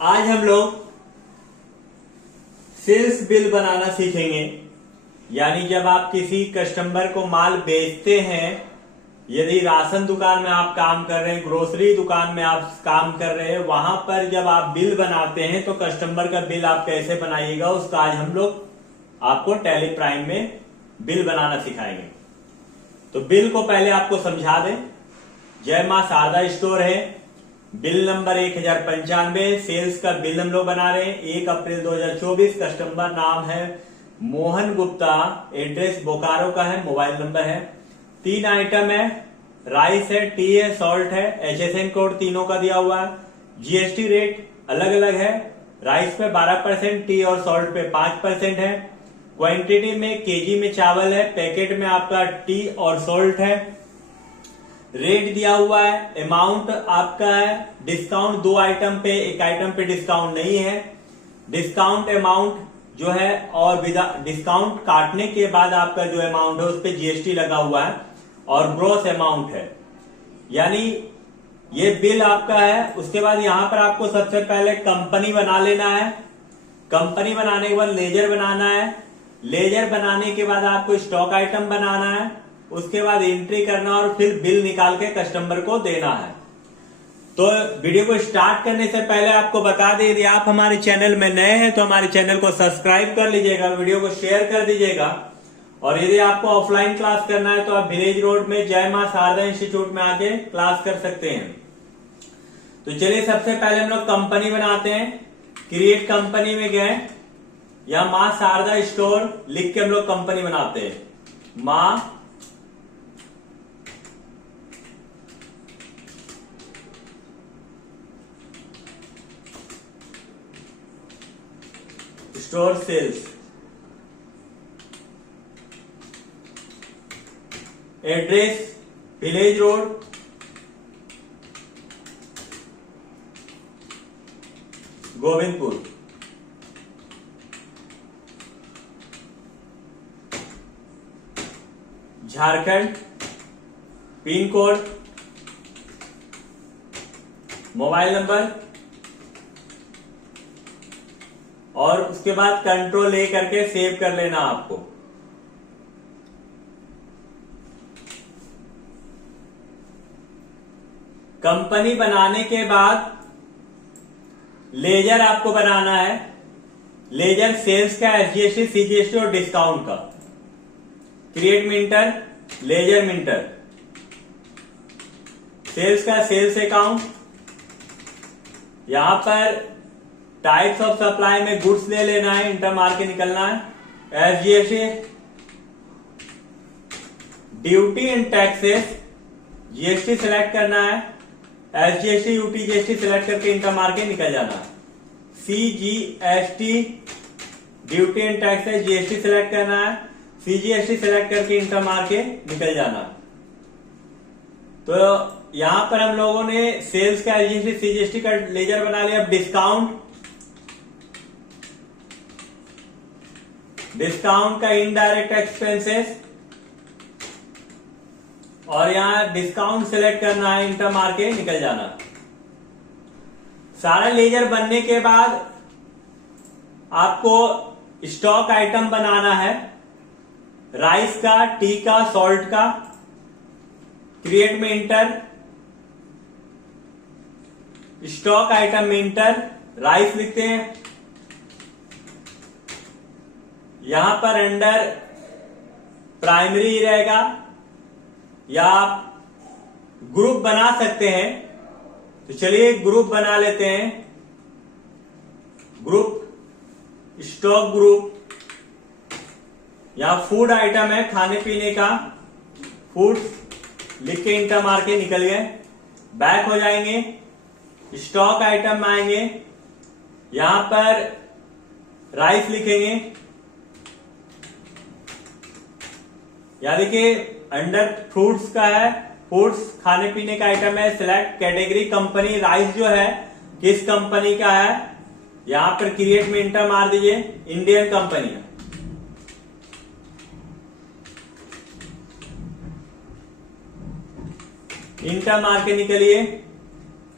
आज हम लोग सेल्स बिल बनाना सीखेंगे। यानी जब आप किसी कस्टमर को माल बेचते हैं, यदि राशन दुकान में आप काम कर रहे हैं, ग्रोसरी दुकान में आप काम कर रहे हैं, वहां पर जब आप बिल बनाते हैं तो कस्टमर का बिल आप कैसे बनाइएगा, उसका आज हम लोग आपको टैली प्राइम में बिल बनाना सिखाएंगे। तो बिल को पहले आपको समझा दें। जय मां शारदा स्टोर है, बिल नंबर 1095, सेल्स का बिल हम लोग बना रहे हैं 1 अप्रैल 2024। कस्टमर नाम है मोहन गुप्ता, एड्रेस बोकारो का है, मोबाइल नंबर है। 3 आइटम है, राइस है, टी है, सॉल्ट है, HSN कोड तीनों का दिया हुआ है। GST रेट अलग अलग है, राइस पे 12%, टी और सॉल्ट पे 5% है। क्वांटिटी में केजी में चावल है, पैकेट में आपका टी और सॉल्ट है। रेट दिया हुआ है, अमाउंट आपका है, डिस्काउंट 2 आइटम पे, 1 आइटम पे डिस्काउंट नहीं है। डिस्काउंट अमाउंट जो है और डिस्काउंट काटने के बाद आपका जो अमाउंट है उस पे GST लगा हुआ है और ग्रॉस अमाउंट है। यानी ये बिल आपका है। उसके बाद यहां पर आपको सबसे पहले कंपनी बना लेना है। कंपनी बनाने के बाद लेजर बनाना है। लेजर बनाने के बाद आपको स्टॉक आइटम बनाना है। उसके बाद एंट्री करना और फिर बिल निकाल के कस्टमर को देना है। तो वीडियो को स्टार्ट करने से पहले आपको बता दें, यदि आप हमारे चैनल में नए हैं तो हमारे चैनल को सब्सक्राइब कर लीजिएगा, वीडियो को शेयर कर दीजिएगा। और यदि आपको ऑफलाइन क्लास करना है तो आप विलेज रोड में जय मां शारदा इंस्टीट्यूट में आके क्लास कर सकते हैं। तो चलिए सबसे पहले हम लोग कंपनी बनाते हैं। क्रिएट कंपनी में गए, या मां शारदा स्टोर लिख के हम लोग कंपनी बनाते हैं। Maa store sales, address village road, Govindpur. Jharkhand. Pin code, mobile number और उसके बाद कंट्रोल ए करके सेव कर लेना आपको। कंपनी बनाने के बाद लेजर आपको बनाना है। लेजर सेल्स का, SGST, CGST और डिस्काउंट का। क्रिएट मिंटर, लेजर मिंटर। सेल्स का सेल्स अकाउंट, यहां पर टाइप्स ऑफ सप्लाई में गुड्स ले लेना है, इंटर मार के निकलना है। SGST, duty and taxes, GST select करना है। SGST, UTGST सिलेक्ट करके इंटर मार के निकल जाना है। CGST, duty and taxes, GST select करना है। CGST सिलेक्ट करके इंटर मार के निकल जाना। तो यहां पर हम लोगों ने सेल्स का, SGST, CGST का लेजर बना लिया। अब डिस्काउंट का इनडायरेक्ट एक्सपेंसेस, और यहां डिस्काउंट सिलेक्ट करना है, इंटर मार के निकल जाना। सारा लेजर बनने के बाद आपको स्टॉक आइटम बनाना है, राइस का, टी का, सॉल्ट का। क्रिएट में इंटर, स्टॉक आइटम में इंटर, राइस लिखते हैं। यहां पर अंडर प्राइमरी रहेगा, या आप ग्रुप बना सकते हैं। तो चलिए ग्रुप बना लेते हैं। Group, stock group. यहां फूड आइटम है, खाने पीने का, फूड लिख के इंटर मार के निकल गए। बैक हो जाएंगे, स्टॉक आइटम में आएंगे, यहां पर राइस लिखेंगे। यानी कि अंडर फ्रूट्स का है, फ्रूट्स खाने पीने का आइटम है। सिलेक्ट कैटेगरी, कंपनी, राइस जो है किस कंपनी का है, यहां पर क्रिएट में इंटर मार दीजिए, इंडियन कंपनी है। इंटर मार के निकलिए।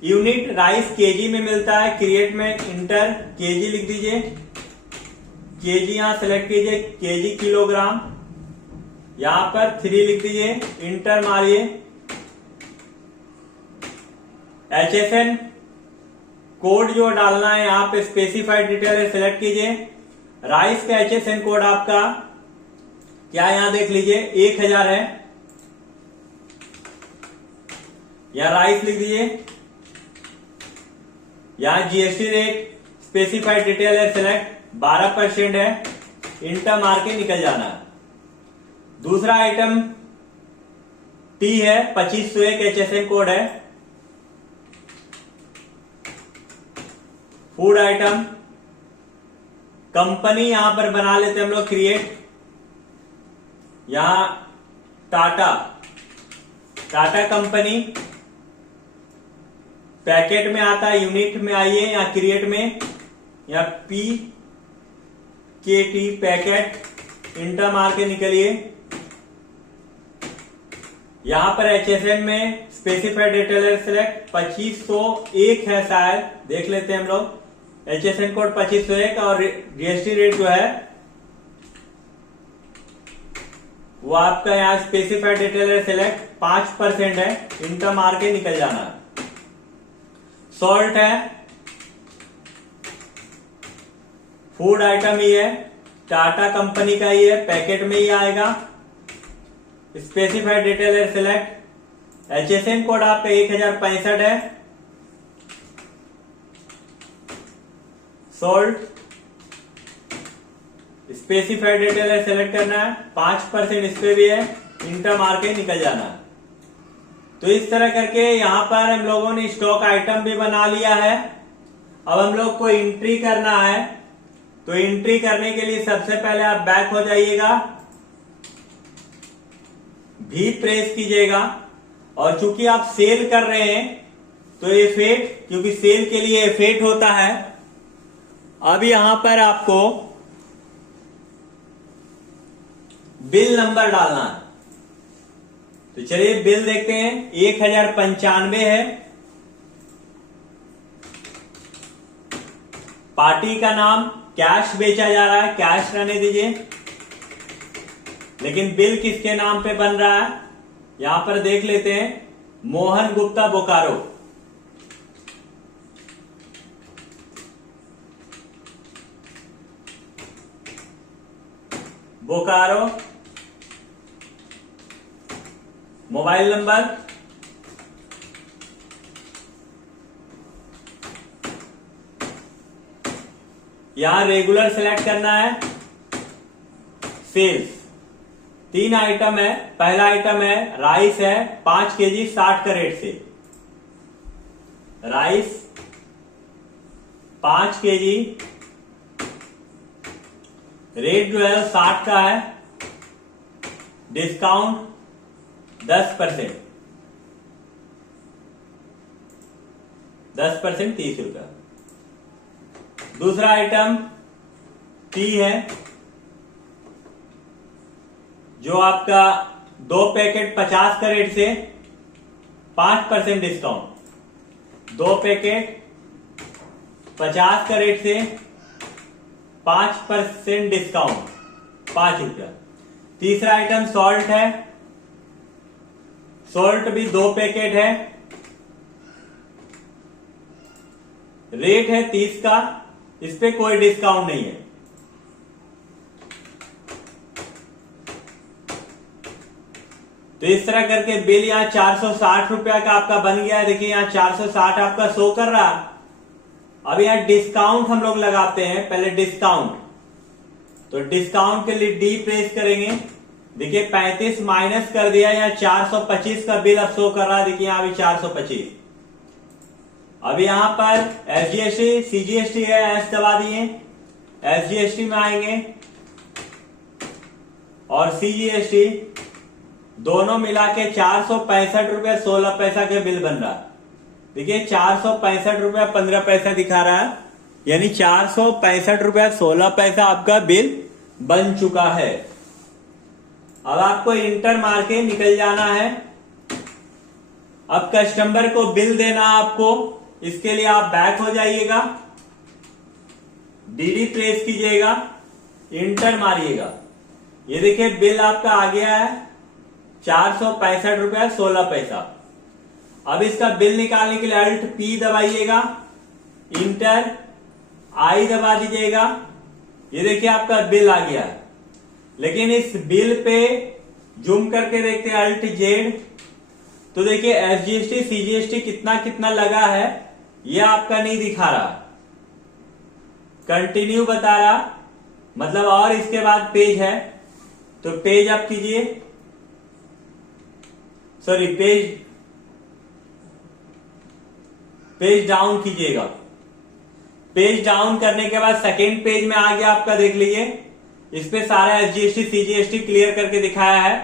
यूनिट राइस केजी में मिलता है, क्रिएट में इंटर केजी लिख दीजिए, केजी यहां सेलेक्ट कीजिए, केजी किलोग्राम, यहां पर 3 लिख दीजिए, इंटर मारिए। HSN कोड जो डालना है यहां पे स्पेसिफाइड डिटेल सेलेक्ट कीजिए। राइस का HSN कोड आपका क्या यहां देख लीजिए 1000 है, यहां राइस लिख दीजिए, यहां GST रेट स्पेसिफाइड डिटेल है सेलेक्ट 12% है, इंटर मार के निकल जाना। दूसरा आइटम टी है, 2501 HSN कोड है। फूड आइटम कंपनी यहां पर बना लेते हैं हम लोग क्रिएट, यहां टाटा कंपनी, पैकेट में आता है, यूनिट में आइए, या क्रिएट में, या PKT पैकेट, इंटर मार के निकलिए। यहां पर HSN में स्पेसिफाइड डिटेलर सेलेक्ट 2501 है शायद, देख लेते हैं हम लोग। HSN कोड 2501 और GST रेट जो है वो आपका यहां स्पेसिफाइड डिटेलर सेलेक्ट 5% है, इंटर मार के निकल जाना। सॉल्ट है, फूड आइटम ही है, टाटा कंपनी का ही है, पैकेट में ही आएगा, specified detailer select, HSN code आपका 1065 है। सॉल्ट स्पेसिफाइड डिटेलर सेलेक्ट करना है, 5% इस पे भी है, इंटर मार के निकल जाना। तो इस तरह करके यहां पर हम लोगों ने स्टॉक आइटम भी बना लिया है। अब हम लोग को एंट्री करना है, तो एंट्री करने के लिए सबसे पहले आप बैक हो जाइएगा, भी प्रेस कीजिएगा, और चूंकि आप सेल कर रहे हैं तो एफेट, क्योंकि सेल के लिए एफेट होता है। अब यहां पर आपको बिल नंबर डालना है, तो चलिए बिल देखते हैं। 1095 है, पार्टी का नाम कैश बेचा जा रहा है, कैश रहने दीजिए, लेकिन बिल किसके नाम पे बन रहा है यहां पर देख लेते हैं, मोहन गुप्ता बोकारो। बोकारो, मोबाइल नंबर, यहां रेगुलर सेलेक्ट करना है, सेल्स 3 आइटम है। पहला आइटम है राइस है 5 केजी 60 का रेट से, राइस 5 केजी, रेट जो है 60 का है, डिस्काउंट 10%, 10% 30 रुपया। दूसरा आइटम टी है, जो आपका 2 पैकेट 50 का रेट से 5% डिस्काउंट, 2 पैकेट 50 का रेट से 5% डिस्काउंट, 5 रुपया। तीसरा आइटम सॉल्ट है, सॉल्ट भी 2 पैकेट है, रेट है 30 का, इस पे कोई डिस्काउंट नहीं है। तो इस तरह करके बिल यहां 460 रुपया का आपका बन गया है। देखिए यहां 460 आपका शो कर रहा। अब यहां डिस्काउंट हम लोग लगाते हैं, पहले डिस्काउंट, तो डिस्काउंट के लिए डी प्रेस करेंगे। देखिए 35 माइनस कर दिया, यहां 425 का बिल अब शो कर रहा है। देखिए यहां भी 425। अब यहां पर SGST CGST है, एस दबा दिए, SGST में आएंगे और CGST दोनों मिला के 465 रुपया 16 पैसा के बिल बन रहा। देखिए 465 रुपया 15 पैसा दिखा रहा है, यानी 465 रुपया 16 पैसा आपका बिल बन चुका है। अब आपको इंटर मार के निकल जाना है। अब कस्टमर को बिल देना आपको, इसके लिए आप बैक हो जाइएगा, डीडी प्रेस कीजिएगा, इंटर मारिएगा। ये देखिए बिल आपका आ गया है 465 रुपया 16 पैसा। अब इसका बिल निकालने के लिए अल्ट पी दबाइएगा, इंटर आई दबा दीजिएगा। ये देखिए आपका बिल आ गया है। लेकिन इस बिल पे जूम करके देखते हैं अल्ट जेड, तो देखिए एसजीएसटी सीजीएसटी कितना कितना लगा है ये आपका नहीं दिखा रहा, कंटिन्यू बता रहा, मतलब और इसके बाद पेज है, तो पेज आप कीजिए, सॉरी पेज डाउन कीजिएगा। पेज डाउन करने के बाद सेकेंड पेज में आ गया आपका, देख लीजिए इस पे सारा एसजीएसटी सीजीएसटी क्लियर करके दिखाया है।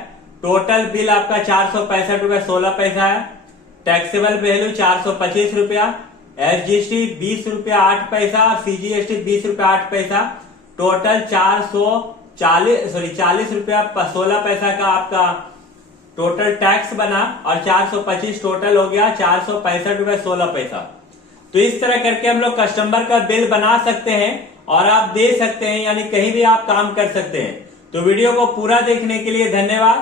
टोटल बिल आपका 465 रुपया 16 पैसा है, टैक्सेबल वैल्यू 425 रुपया, एसजीएसटी 20 रुपया 8 पैसा और सीजीएसटी 20 रुपया 8 पैसा, टोटल 40 रुपया 16 पैसा का आपका टोटल टैक्स बना और 425 टोटल हो गया 465 रुपया 16 पैसा। तो इस तरह करके हम लोग कस्टमर का बिल बना सकते हैं और आप दे सकते हैं, यानी कहीं भी आप काम कर सकते हैं। तो वीडियो को पूरा देखने के लिए धन्यवाद।